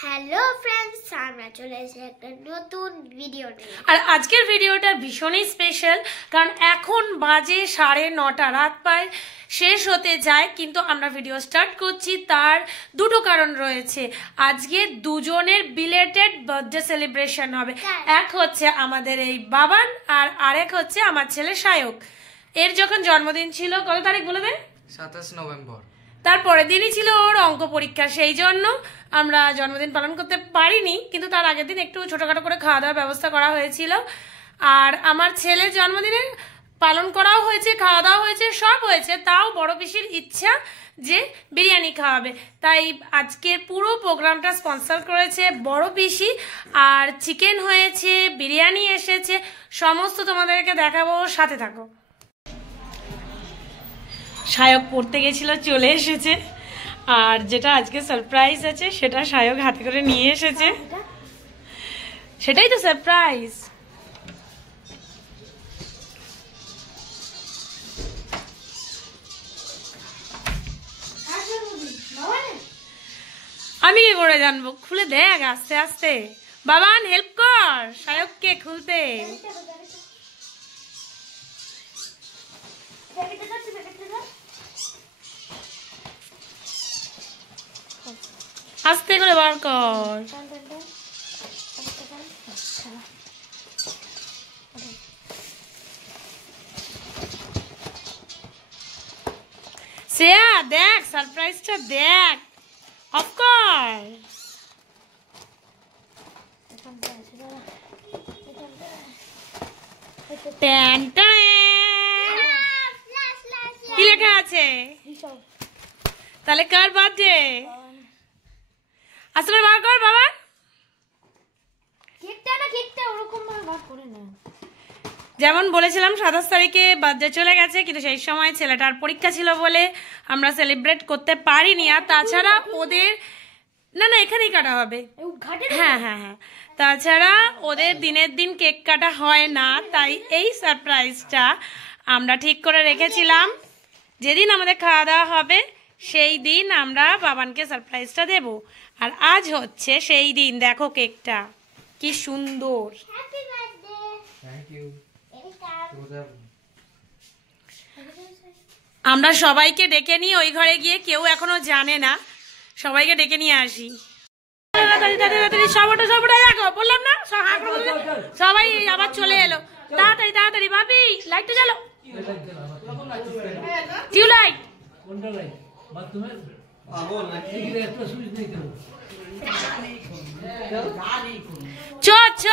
Hello friends, আমরা চলে এসেছি একটা নতুন ভিডিও নিয়ে। আর আজকের ভিডিওটা ভীষণই স্পেশাল, কারণ এখন বাজে 9:30, রাত প্রায় শেষ হতে যায়, কিন্তু আমরা ভিডিও স্টার্ট করছি তার দুটো কারণ রয়েছে। আজকে দুজনের বিলেটেড বার্থডে সেলিব্রেশন হবে। এক হচ্ছে আমাদের এই বাবান, আর আরেক হচ্ছে আমার ছেলে সায়ক। এর যখন জন্মদিন ছিল, কত তারিখ বলে দেন? 27 নভেম্বর। তারপরের দিনই ছিল ওর অঙ্ক পরীক্ষা, সেই জন্য আমরা জন্মদিন পালন করতে পারিনি, কিন্তু তার আগের দিন একটু ছোটোখাটো করে খাওয়া দাওয়ার ব্যবস্থা করা হয়েছিল। আর আমার ছেলের জন্মদিনে পালন করাও হয়েছে, খাওয়া দাওয়া হয়েছে, সব হয়েছে। তাও বড় পিসির ইচ্ছা যে বিরিয়ানি খাওয়াবে, তাই আজকের পুরো প্রোগ্রামটা স্পন্সর করেছে বড় পিসি। আর চিকেন হয়েছে, বিরিয়ানি এসেছে, সমস্ত তোমাদেরকে দেখাবো, সাথে থাকো। সায়ক পড়তে গেছিল, চলে এসেছে। আর যেটা আজকে সারপ্রাইজ আছে সেটা সায়ক হাতে করে নিয়ে এসেছে, সেটাই তো সারপ্রাইজ। আমি কি করে জানবো? খুলে দেখ আস্তে আস্তে। বাবান হেল্প কর সায়ককে খুলতে। আস্তে করে বার কর। শ্রেয়া দেখ সারপ্রাইজটা দেখ, অফ কর। কি লেখা আছে? তাহলে কার বার্থডে? আসলে বার কর বাবা। যেমন বলেছিলাম 27 তারিখে বার্থডে চলে গেছে, কিন্তু সেই সময় ছেলেটার পরীক্ষা ছিল বলে আমরা সেলিব্রেট করতে পারিনি। আর তাছাড়া ওদের না এখানেই কাটা হবে। হ্যাঁ হ্যাঁ হ্যাঁ, তাছাড়া ওদের দিনের দিন কেক কাটা হয় না, তাই এই সারপ্রাইজটা আমরা ঠিক করে রেখেছিলাম। যেদিন আমাদের খাওয়া দাওয়া হবে সেই দিন আমরা বাবানকে সারপ্রাইজটা দেব। আর আজ হচ্ছে সেই দিন। দেখো কেকটা কি সুন্দর। আমরা সবাইকে ডেকে নিয়ে ওই ঘরে গিয়ে, কেউ এখনো জানে না, সবাইকে ডেকে নিয়ে আসি। দেখো বললাম না, সবাই আবার চলে এলো। তাড়াতাড়ি তাড়াতাড়ি ভাবি, লাইটটা জ্বালো, টিউবলাইট। চ চ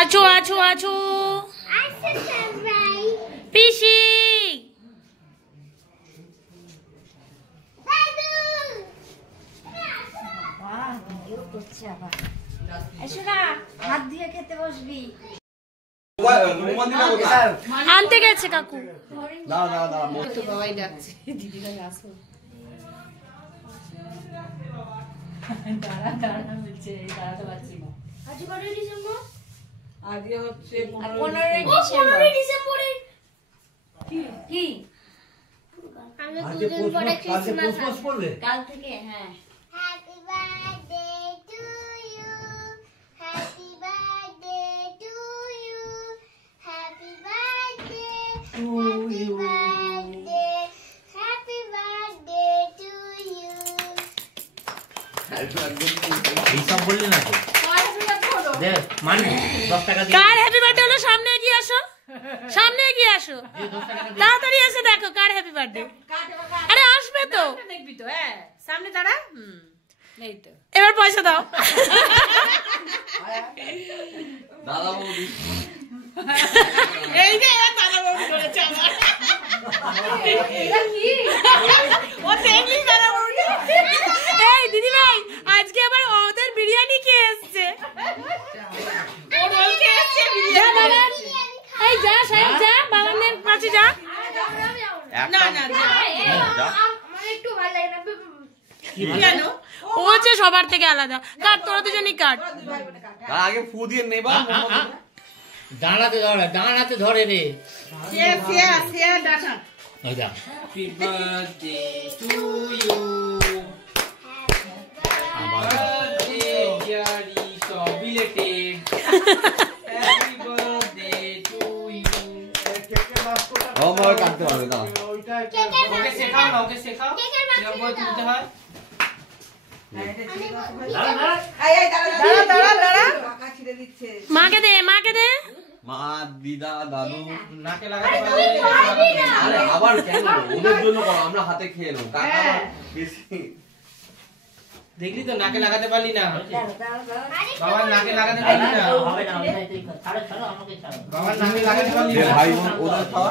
আছো আছো আছো পিসি। হাত দিয়ে খেতে বসবি। আনতে গেছে কাকু। বাবাই ডাকছে, দিদিরা আসো। দাঁড়া বলছে, দাঁড়াতে পারছি না। আজকে কত ডিসেম্বর? আজকে হচ্ছে 15 ডিসেম্বরে। কি আমরা দুদিন পরে ক্রিসমাস পড়বে কাল থেকে। হ্যাঁ, happy birthday to you, happy birthday to you, happy birthday to you, happy birthday to you. এইসব বললি না তো? দেখ মানে 10 টাকা দিয়ে। কার হ্যাপি বার্থডে হলো? সামনে এগিয়ে আসো, সামনে এগিয়ে আসো, তাড়াতাড়ি এসে দেখো কার হ্যাপি বার্থডে। আরে আসবে তো, দেখবি তো? হ্যাঁ, সামনে দাঁড়া। নেই তো, এবার পয়সা দাও। দাদা বৌদি এই যে এবার দাদা বৌদি বলেছে আমার। ও দেখলি দাদা বৌদি? এই দিদি ভাই, আজকে আবার ওদের বিরিয়ানি খেয়ে এসছে। ও রোল খেয়ে এসছে, যা বাবা, এই যা সাহেব যা, বাবানের কাছে যা। না না, আমার একটু ভালো লাগে না। কেন ও হচ্ছে সবার থেকে আলাদা। কাট, তোরা দুজনই কাট। তার আগে ফু দিয়ে নেবা। দাঁড়াতে ধরে, দাঁড়াতে ধরে রে। সে ডাটা ওই যা। Happy birthday to you. Birthday ডিয়ারি সবিলেটেড। Happy birthday to you. আমার কাটতে হবে না। ওকে শেখাও না, ওকে শেখাও। কিভাবে তুলতে হয়। মাকে দে, মাকে দে। মা, দিদা, দাদু নাকে লাগাতে পারবে। আরে আবার কেন? ওদের জন্য করো, আমরা হাতে খেয়ে নেব। কাকা আবার বেশি। দেখলি তো নাকে লাগাতে পারলি না। বাবার নাকে লাগাতে পারলি না। হবে না, হবে না, তুই ছাড়ো, ছাড়ো, আমাকে ছাড়ো। বাবার নাকে লাগাতে পারলি যে না। ভাই বোন ওদের খাওয়া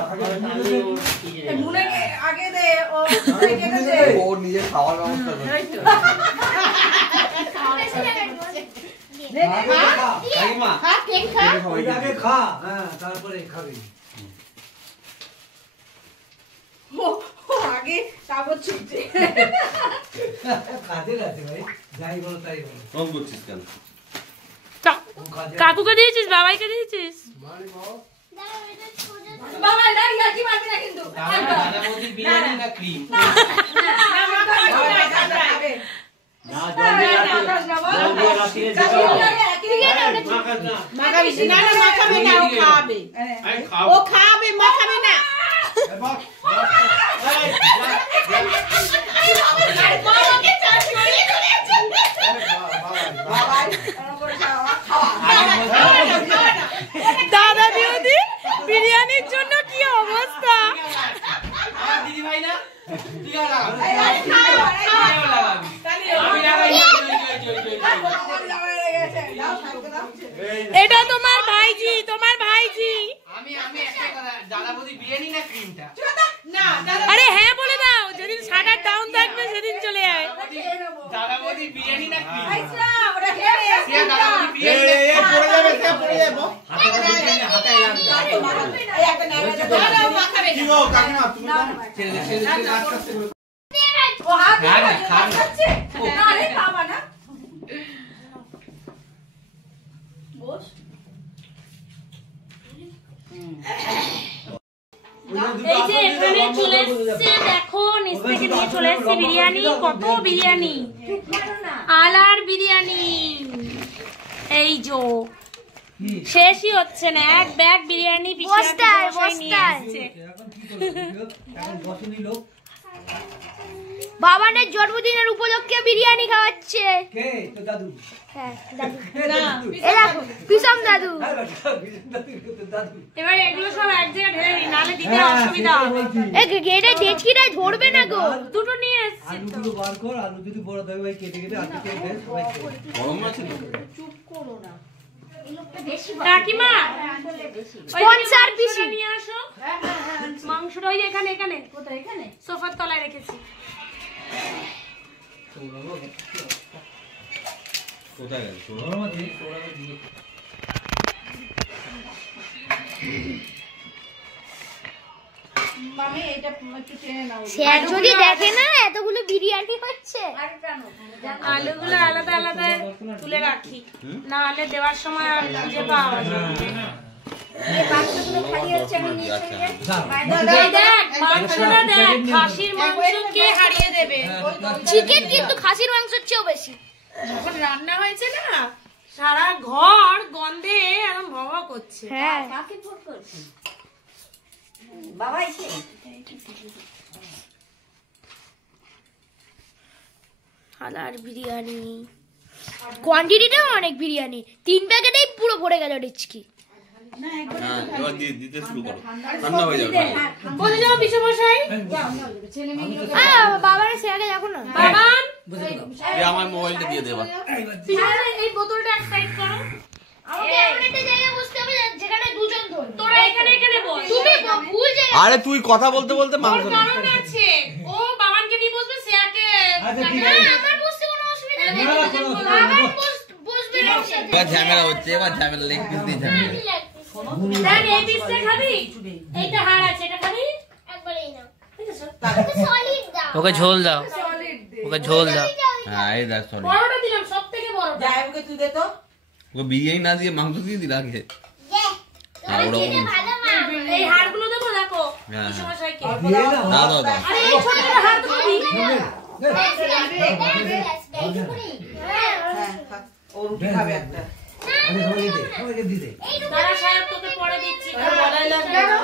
আগে দে ও ও নিজে খাওয়ার ব্যবস্থা করে। কাকিমা, সবাইকে আগে খা, হ্যাঁ তারপরে খাবি। আগে কাগজ ছুটছে কাজের আছে ভাই, যাই বলো তাই বলো। ফোন করছিস কেন? কাকুকে দিয়েছিস, বাবাইকে দিয়েছিস? বাবা না ইয়াকি মারবি না কিন্তু। দাদা বৌদির বিরিয়ানি না ক্রিম? না, জল দিয়ে রাত্রে দিতে হবে। মাখাবি না, না মাখাবে না, ও খাবে। ও খাবে, মাখাবে না। দাদা বিউদি বিরিয়ানির জন্য কি অবস্থা। দিদি ভাই না, তুই লাগাবি। আমি লাগাই। এটা তোমার ভাইজি, তোমার ভাইজি। আমি একটা কথা, দাদা বৌদি বিরিয়ানি না ক্রিমটা? না, আরে হ্যাঁ বলে দাও, যেদিন শাটার ডাউন থাকবে সেদিন চলে আয়। দাদা বৌদি বিরিয়ানি না ক্রিম? ওটা খেয়ে সিয়া দাদা বৌদি বিরিয়ানি না ক্রিম? পড়ে যাবে, সে পড়ে যাবে। হাতে ধরে নে, হাতে লাগবে। কি গো কাকিমা, তুমি জানো? ছেড়ে দে, আস্তে আস্তে করে। ও হাত খা না, খা না। না রে খাবা না। বস এই যে এখানে চলে এসছে, দেখো নিচ থেকে নিয়ে চলে এসছে বিরিয়ানি। কত বিরিয়ানি, আলার বিরিয়ানি। এই যো শেষই হচ্ছে না, এক ব্যাগ বিরিয়ানি বস্তায়, নিয়ে বস্তায়। আসছে। এখন বসনি লোক বাবানের জন্মদিনের উপলক্ষে বিরিয়ানি খাওয়াচ্ছে। কে তো দাদু। হ্যাঁ দাদু, না এ দেখো পিসম দাদু। দাদু এবার এগুলো সব এক জায়গায় ঢেলে দিই, নাহলে দিতে অসুবিধা হবে। এ গেটে ডেচকিটাই ধরবে না গো। দুটো নিয়ে এসছি। আলুগুলো বার কর, আলু যদি বড় থাকে ভাই কেটে কেটে আলু কেটে দে সবাই খেয়ে। গরম আছে তো? কাকিমা স্পন্সর পিসি নিয়ে আসো। মাংসটা ওই এখানে, এখানে কোথায়, এখানে সোফার তলায় রেখেছি। কোথায় গেল? স্যার যদি দেখে না এতগুলো বিরিয়ানি হচ্ছে। আলুগুলো আলাদা আলাদা তুলে রাখি, না হলে দেওয়ার সময় আর খুঁজে পাওয়া যাবে না। এই দেখ, মাংসটা দেখ, খাসির মাংস কে হারিয়ে দেবে। চিকেন কিন্তু খাসির মাংসের চেয়েও বেশি। যখন রান্না হয়েছে না, সারা ঘর গন্ধে এখন ভবা করছে। হ্যাঁ হালার বিরিয়ানি, কোয়ান্টিটিটাও অনেক। বিরিয়ানি 3 প্যাকেটেই পুরো ভরে গেল ডেচকি। হ্যাঁ, এবার দিতে শুরু করো, ঠান্ডা হয়ে যাবে। বলে যাও পিছু বসাই। বাবার সে আগে যাবো না। বাবান এই আমার মোবাইলটা দিয়ে দেবা। এই বোতলটা এক সাইড করো। আমাকে এমন একটা জায়গায় বসতে হবে যেখানে দুজন ধরবে। তোরা এখানে এখানে বস। তুমি ভুল জায়গায়। আরে তুই কথা বলতে বলতে মাংস ওর কারণ আছে, ও বাবানকে নিয়ে বসবে, শ্রেয়াকে আচ্ছা, ঠিক না আছে। আমার বসতে কোনো অসুবিধা নেই। না, কোনো অসুবিধা বাবার নেই। বসবে না। এবার ঝামেলা হচ্ছে, এবার ঝামেলা লেগ পিস দিয়ে ঝামেলা। দেখ এই পিসটা খাবি, এইটা হাড় আছে, এটা খাবি। একবারেই না। সলিড দাও। ওকে ঝোল দাও। সলিড দে। ওকে ঝোল দাও। হ্যাঁ এই দেখ সরি বড়টা দিলাম, সবথেকে বড়টা। যাইবকে তুই দে তো। ও বিরিয়ানি না দিয়ে মাংস দিয়ে দিল আগে হ্যাঁ ওরকম এই হাড়গুলো দেবো, দেখো হ্যাঁ, কি সমস্যা কি। দিয়ে না দাও দাও দাও আরে এই ছোট ছোট হাড় তো দিবি। হ্যাঁ, ও রুটি খাবে একটা। আরে সবাইকে দিয়ে দে দাঁড়া সাহেব, তোকে পরে দিচ্ছি, বলাই লাগবে না।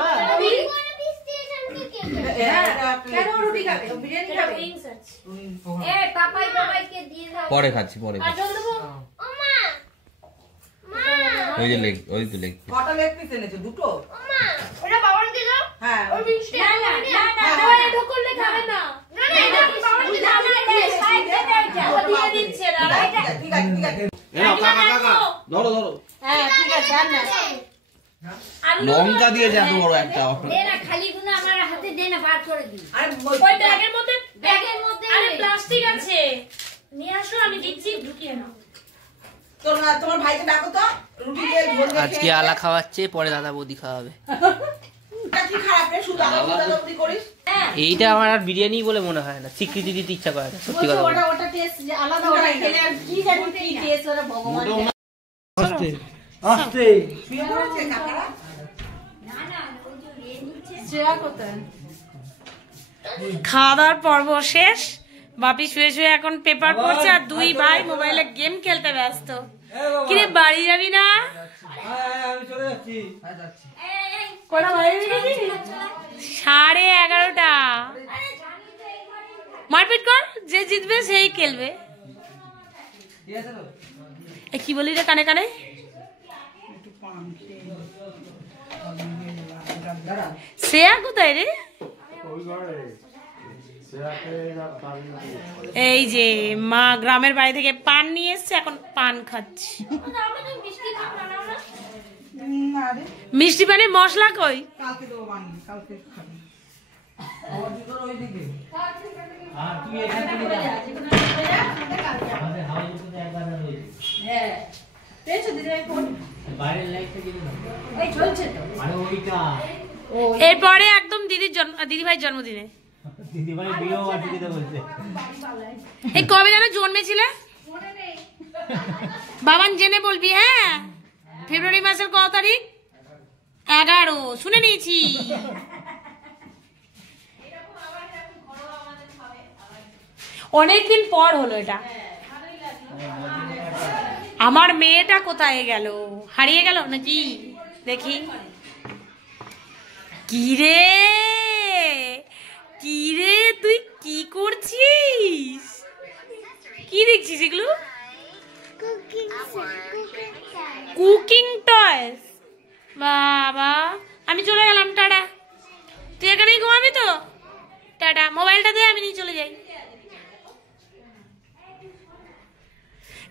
কেন রুটি খাবে? বিরিয়ানি এটা খাবে? wings আছে। পরে খাচ্ছি পরে আর খাচ্ছি জল দেবো? ওই যে লেগ ওই তো লেগ কটা লেগ পিস এনেছো? দুটো? ওটা বাবাকে দাও হ্যাঁ। ওই মিষ্টি না, না, না, না, না, এটা করলে খাবে না। না না এটা বাবাকে দাও না এটা সাইড দে এটা ও দিয়ে দিচ্ছে, দাঁড়া। ঠিক আছে, ঠিক আছে। কাকা কাকা ধরো ধরো হ্যাঁ, ঠিক আছে, আর না। আলু দেবো? লঙ্কা দিয়েছে এত বড় একটা দে না খালি গুলো আমার হাতে দে না বার করে দিই আরে ওই ব্যাগের মধ্যে, ব্যাগের মধ্যে আরে প্লাস্টিক আছে, নিয়ে আসো, আমি দিচ্ছি, ঢুকিয়ে নাও। তোমার ভাইকে ডাকো তো, রুটি দিয়ে ঝোল দিয়ে আজকে খেয়ে আলা খাওয়াচ্ছে, পরে দাদা বৌদি খাওয়াবে। এটা কি খারাপ রে? শুধু আলাদা রুটি করিস? এইটা আমার আর বিরিয়ানি বলে মনে হয় না, স্বীকৃতি দিতে ইচ্ছা করে না, সত্যি কথা বলতে। ওটা টেস্ট আলাদা, ওটা খেলে আর কি জানি কি টেস্ট, ওরা ভগবান জানে। আস্তে আস্তে শুয়ে পড়েছে কাকারা? খাওয়া দাওয়ার পর্ব শেষ, বাপি শুয়ে শুয়ে এখন পেপার পড়ছে, আর দুই ভাই মোবাইলে গেম খেলতে ব্যস্ত। কিরে বাড়ি যাবি না? আমি চলে যাচ্ছি কটা বাজে দেখেছিস? 11:30। মারপিট কর, যে জিতবে সেই খেলবে। ঠিক আছে তো এ কি বলি রে কানে কানে? শ্রেয়া কোথায় রে? এই যে মা গ্রামের বাড়ি থেকে পান নিয়ে এসছে, এখন পান খাচ্ছি। না রে, মিষ্টি পানে মশলা কই? কালকে দেবো বানিয়ে, কালকে খাবি। আমার দুটোর ওইদিকে। আর তুই এখান থেকে যা। আমাদের হাওয়াই দুটোতে একবার হয়েছে। বাইরের লাইটটা জ্বলে না। আরে ওইটা এরপরে একদম দিদি ভাইয়ের জন্মদিনে। দিদিভাই বিয়েও আছে দিতে বলছে। এই কবে যেন জন্মেছিলে? বাবান জেনে বলবি, হ্যাঁ? ফেব্রুয়ারি মাসের কত তারিখ? 11, শুনে নিয়েছি। অনেকদিন পর হলো এটা। আমার মেয়েটা কোথায় গেল? হারিয়ে গেল নাকি? দেখি। কিরে কিরে, তুই কি করছিস? কি দেখছিস এগুলো? কুকিং টয়স। বাবা, আমি চলে গেলাম, টাটা। তুই এখানেই ঘুমাবি তো? টাটা। মোবাইলটা দে, আমি নিয়ে চলে যাই।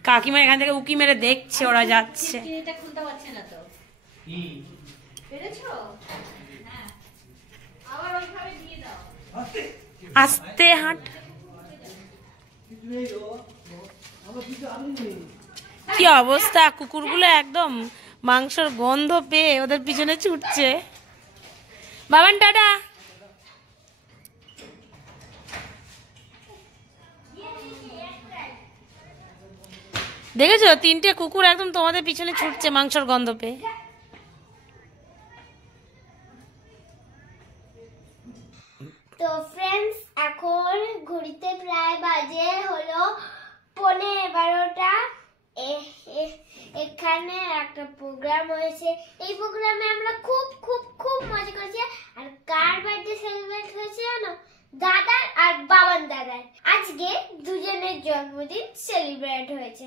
কাকিমা এখান থেকে উকি মেরে দেখছে ওরা যাচ্ছে। কি? আস্তে হাঁট। কি অবস্থা, কুকুরগুলো একদম মাংসের গন্ধ পেয়ে ওদের পিছনে ছুটছে। বাবান টাটা। দেখেছো, 3টে কুকুর একদম তোমাদের পিছনে ছুটছে মাংসের গন্ধ পেয়ে। তো ফ্রেন্ডস, এখন ঘড়িতে প্রায় বাজে হলো 11:15। এখানে একটা প্রোগ্রাম হয়েছে, এই প্রোগ্রামে আমরা খুব খুব খুব মজা করেছি। আর কার বার্থডে সেলিব্রেট হয়েছে জানো? দাদার আর বাবান দাদার। আজকে দুজনের জন্মদিন সেলিব্রেট হয়েছে।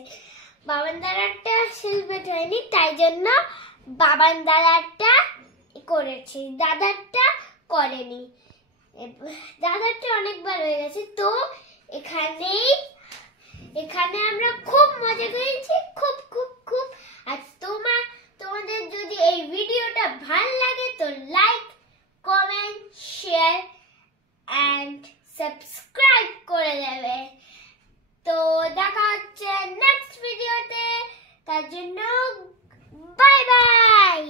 বাবান দাদারটা সেলিব্রেট হয়নি, তাই জন্য বাবান দাদারটা করেছি, দাদারটা করেনি। দাদারটা অনেকবার হয়ে গেছে। তো এখানে আমরা খুব মজা করেছি, খুব খুব খুব। আর তোমাদের যদি এই ভিডিওটা ভালো লাগে তো like, comment, share and subscribe করে দেবে। তো দেখা হচ্ছে নেক্সট ভিডিওতে, তার জন্য বাই বাই।